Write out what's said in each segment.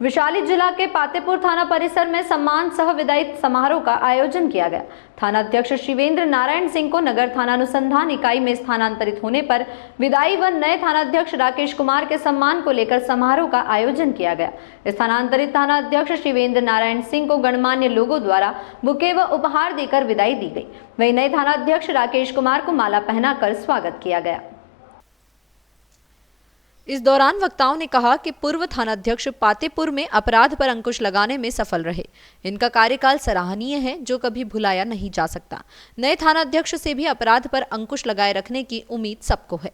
वैशाली जिला के पातेपुर थाना परिसर में सम्मान सह विदाई समारोह का आयोजन किया गया। थाना अध्यक्ष शिवेंद्र नारायण सिंह को नगर थाना अनुसंधान इकाई में स्थानांतरित होने पर विदाई व नए थाना अध्यक्ष राकेश कुमार के सम्मान को लेकर समारोह का आयोजन किया गया। स्थानांतरित थाना अध्यक्ष शिवेंद्र नारायण सिंह को गणमान्य लोगों द्वारा बुके व उपहार देकर विदाई दी गई। वहीं नए थाना अध्यक्ष राकेश कुमार को माला पहनाकर स्वागत किया गया। इस दौरान वक्ताओं ने कहा कि पूर्व थानाध्यक्ष पातेपुर में अपराध पर अंकुश लगाने में सफल रहे। इनका कार्यकाल सराहनीय है, जो कभी भुलाया नहीं जा सकता। नए थानाध्यक्ष से भी अपराध पर अंकुश लगाए रखने की उम्मीद सबको है।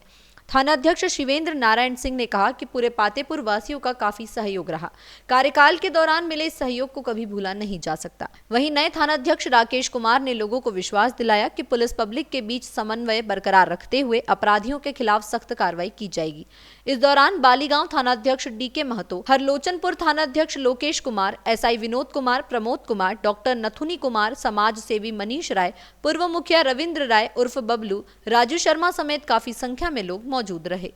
थानाध्यक्ष शिवेंद्र नारायण सिंह ने कहा कि पूरे पातेपुर वासियों का काफी सहयोग रहा। कार्यकाल के दौरान मिले इस सहयोग को कभी भूला नहीं जा सकता। वहीं नए थानाध्यक्ष राकेश कुमार ने लोगों को विश्वास दिलाया कि पुलिस पब्लिक के बीच समन्वय बरकरार रखते हुए अपराधियों के खिलाफ सख्त कार्रवाई की जाएगी। इस दौरान बालीगांव थानाध्यक्ष डीके महतो, हरलोचनपुर थानाध्यक्ष लोकेश कुमार, एसआई विनोद कुमार, प्रमोद कुमार, डॉक्टर नथुनी कुमार, समाज सेवी मनीष राय, पूर्व मुखिया रविंद्र राय उर्फ बबलू, राजू शर्मा समेत काफी संख्या में लोग मौजूद रहे।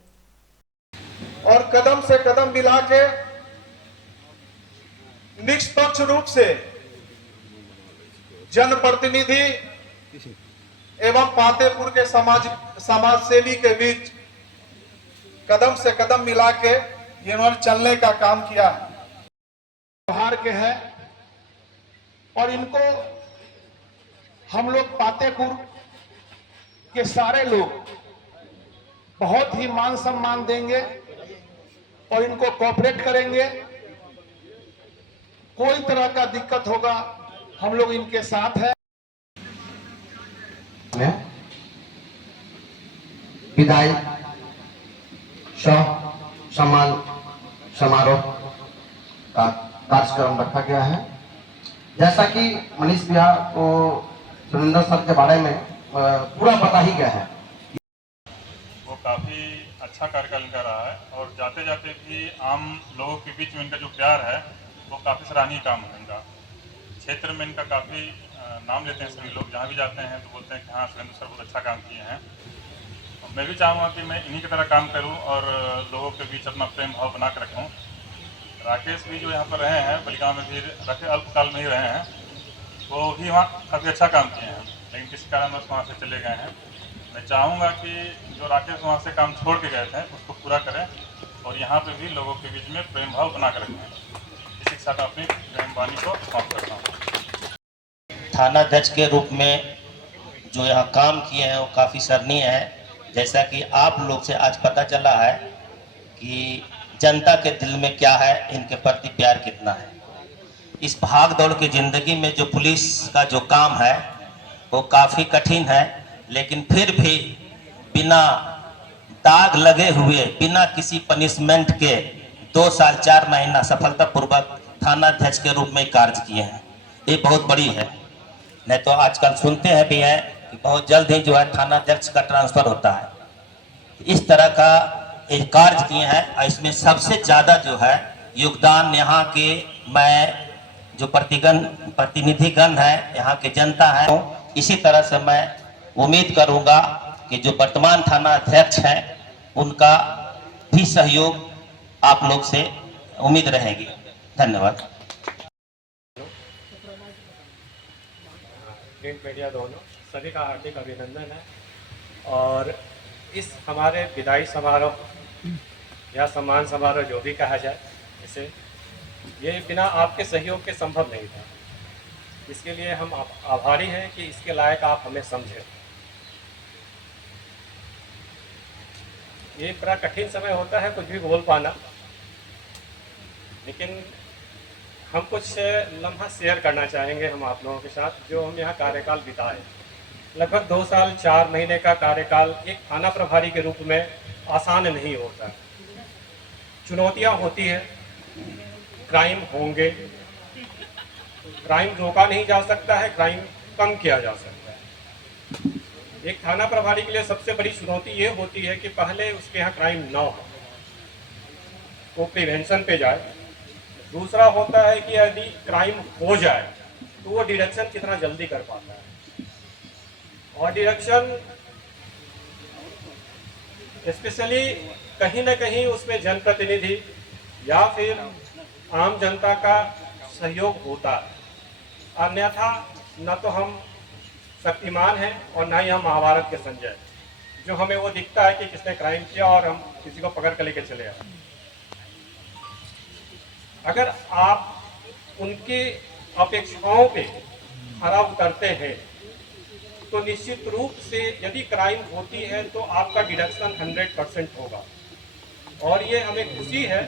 और कदम से कदम मिला के निष्पक्ष रूप से जनप्रतिनिधि एवं पातेपुर के समाज सेवी के बीच कदम से कदम मिला के इन्होंने चलने का काम किया है। बाहर के हैं और इनको हम लोग पातेपुर के सारे लोग बहुत ही मान सम्मान देंगे और इनको कोऑपरेट करेंगे। कोई तरह का दिक्कत होगा हम लोग इनके साथ हैं। विदाई सम्मान समारोह का कार्यक्रम रखा गया है। जैसा कि मनीष भैया को सुरेंद्र सर के बारे में पूरा पता ही गया है। वो काफ़ी अच्छा कार्यकाल इनका रहा है और जाते जाते भी आम लोगों के बीच में इनका जो प्यार है वो काफ़ी सराहनीय काम है इनका। क्षेत्र में इनका काफ़ी नाम लेते हैं सभी लोग, जहाँ भी जाते हैं तो बोलते हैं कि हाँ सुरेंद्र सर बहुत अच्छा काम किए हैं। मैं भी चाहूँगा कि मैं इन्हीं की तरह काम करूँ और लोगों के बीच अपना प्रेम भाव बना कर रखूँ। राकेश भी जो यहाँ पर रहे हैं, बलिगांव में भी रखे अल्पकाल में ही रहे हैं, वो भी वहाँ काफ़ी अच्छा काम किए हैं, लेकिन किसी कारणवश वहाँ से चले गए हैं। मैं चाहूँगा कि जो राकेश वहाँ से काम छोड़ के गए थे उसको पूरा करें और यहाँ पे भी लोगों के बीच में प्रेम भाव बना कर रखें। इसी के साथ अपनी प्रेम वाणी को समाप्त करता हूँ। थानाध्यक्ष के रूप में जो यहाँ काम किए हैं वो काफ़ी सराहनीय है। जैसा कि आप लोग से आज पता चला है कि जनता के दिल में क्या है, इनके प्रति प्यार कितना है। इस भाग दौड़ की ज़िंदगी में जो पुलिस का जो काम है वो काफ़ी कठिन है, लेकिन फिर भी बिना दाग लगे हुए, बिना किसी पनिशमेंट के 2 साल 4 महीना सफलतापूर्वक थानाध्यक्ष के रूप में कार्य किए हैं। ये बहुत बड़ी है। नहीं तो आजकल सुनते हैं भी हैं कि बहुत जल्द ही जो है थानाध्यक्ष का ट्रांसफर होता है। इस तरह का एक कार्य किए हैं और इसमें सबसे ज़्यादा जो है योगदान यहाँ के मैं जो प्रतिनिधिगण है, यहाँ के जनता है। इसी तरह से मैं उम्मीद करूँगा कि जो वर्तमान थाना अध्यक्ष हैं उनका भी सहयोग आप लोग से उम्मीद रहेगी। धन्यवाद। प्रिंट मीडिया दोनों सभी का हार्दिक अभिनंदन है। और इस हमारे विदाई समारोह या सम्मान समारोह जो भी कहा जाए इसे, ये बिना आपके सहयोग के संभव नहीं था। इसके लिए हम आभारी हैं कि इसके लायक आप हमें समझें। ये बड़ा कठिन समय होता है कुछ भी बोल पाना, लेकिन हम कुछ लम्हा शेयर करना चाहेंगे हम आप लोगों के साथ। जो हम यहाँ कार्यकाल बिताए, लगभग 2 साल 4 महीने का कार्यकाल एक थाना प्रभारी के रूप में आसान नहीं होता। चुनौतियाँ होती हैं, क्राइम होंगे, क्राइम रोका नहीं जा सकता है, क्राइम कम किया जा सकता है। एक थाना प्रभारी के लिए सबसे बड़ी चुनौती ये होती है कि पहले उसके यहाँ क्राइम ना हो, वो प्रिवेंशन पे जाए। दूसरा होता है कि यदि क्राइम हो जाए तो वो डिटेक्शन कितना जल्दी कर पाता है। और डिटेक्शन स्पेशली कहीं ना कहीं उसमें जनप्रतिनिधि या फिर आम जनता का सहयोग होता है। अन्यथा न तो हम शक्तिमान हैं और न ही हम महाभारत के संजय, जो हमें वो दिखता है कि किसने क्राइम किया और हम किसी को पकड़ कर लेके चले आए। अगर आप उनके अपेक्षाओं पे खरा उतरते हैं तो निश्चित रूप से यदि क्राइम होती है तो आपका डिडक्शन 100% होगा। और ये हमें खुशी है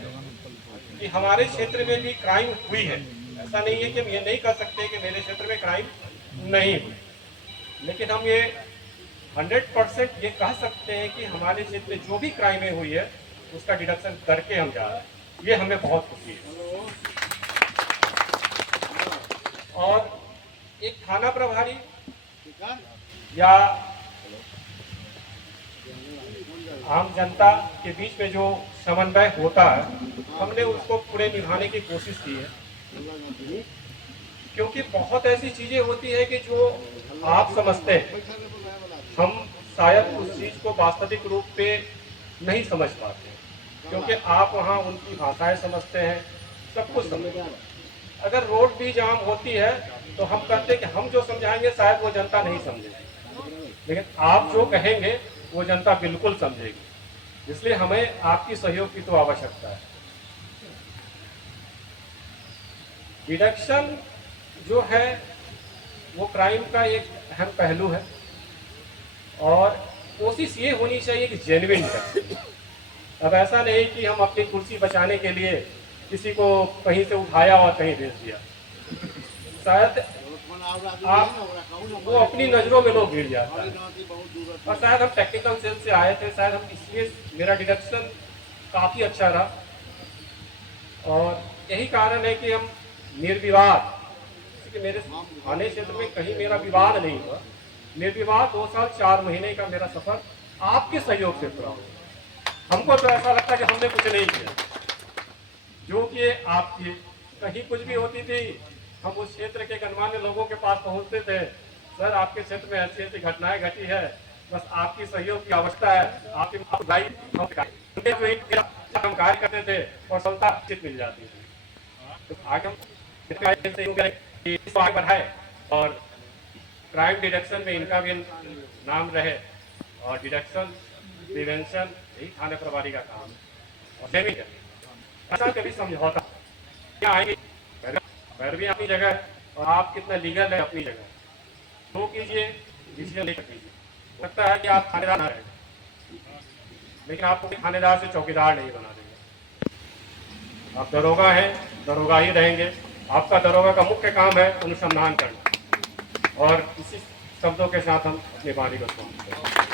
कि हमारे क्षेत्र में भी क्राइम हुई है। ऐसा नहीं है कि हम ये नहीं कर सकते कि मेरे क्षेत्र में क्राइम नहीं हुई, लेकिन हम ये 100% ये कह सकते हैं कि हमारे क्षेत्र में जो भी क्राइमें हुई है उसका डिडक्शन करके हम जा रहे हैं। ये हमें बहुत खुशी है। और एक थाना प्रभारी या आम जनता के बीच में जो समन्वय होता है, हमने उसको पूरे निभाने की कोशिश की है। क्योंकि बहुत ऐसी चीजें होती है कि जो आप समझते हैं, हम शायद उस चीज को वास्तविक रूप पे नहीं समझ पाते, क्योंकि आप वहाँ उनकी भाषाएं समझते हैं, सब कुछ समझते हैं। अगर रोड भी जाम होती है तो हम कहते हैं कि हम जो समझाएंगे शायद वो जनता नहीं समझेगी, लेकिन आप जो कहेंगे वो जनता बिल्कुल समझेगी। इसलिए हमें आपकी सहयोग की तो आवश्यकता है। डिडक्शन जो है वो क्राइम का एक अहम पहलू है और कोशिश ये होनी चाहिए कि जेन्युइन कर। अब ऐसा नहीं कि हम अपनी कुर्सी बचाने के लिए किसी को कहीं से उठाया और कहीं भेज दिया। शायद आप वो अपनी नज़रों में लोग गिर जाता है। और शायद हम टेक्निकल सेल से आए थे, शायद हम इसलिए मेरा डिडक्शन काफ़ी अच्छा रहा। और यही कारण है कि हम निर्विवाद, कि मेरे थाने क्षेत्र में कहीं मेरा विवाद नहीं हुआ, निर्विवाद 2 साल 4 महीने का मेरा सफर आपके सहयोग से पूरा हुआ। हमको तो ऐसा लगता है कि हमने कुछ नहीं किया, जो कि आपकी कहीं कुछ भी होती थी हम उस क्षेत्र के गणमान्य लोगों के पास पहुंचते थे, सर आपके क्षेत्र में ऐसी ऐसी घटनाएं घटी है, बस आपकी सहयोग की आवश्यकता है, आपकी हम कार्य करते थे और सफलता निश्चित मिल जाती थी। तो आगे हम इसको आगे बढ़ाए और क्राइम डिडक्शन में इनका भी नाम रहे। और डिडक्शन प्रिवेंशन यही थाने प्रभारी का काम है। और सेविंग ऐसा कभी समझौता क्या आएंगे, पैर भी अपनी जगह है और आप कितना लीगल है अपनी जगह, तो कीजिए, डिसीजन लेकर कीजिए। लगता है कि आप थानेदार ना रहे, लेकिन आपको थानेदार से चौकीदार नहीं बना देंगे। आप दरोगा हैं, दरोगा ही रहेंगे। आपका दरोगा का मुख्य काम है अनुसंधान करना। और इसी शब्दों के साथ हम अपनी वाणी को समाप्त करें।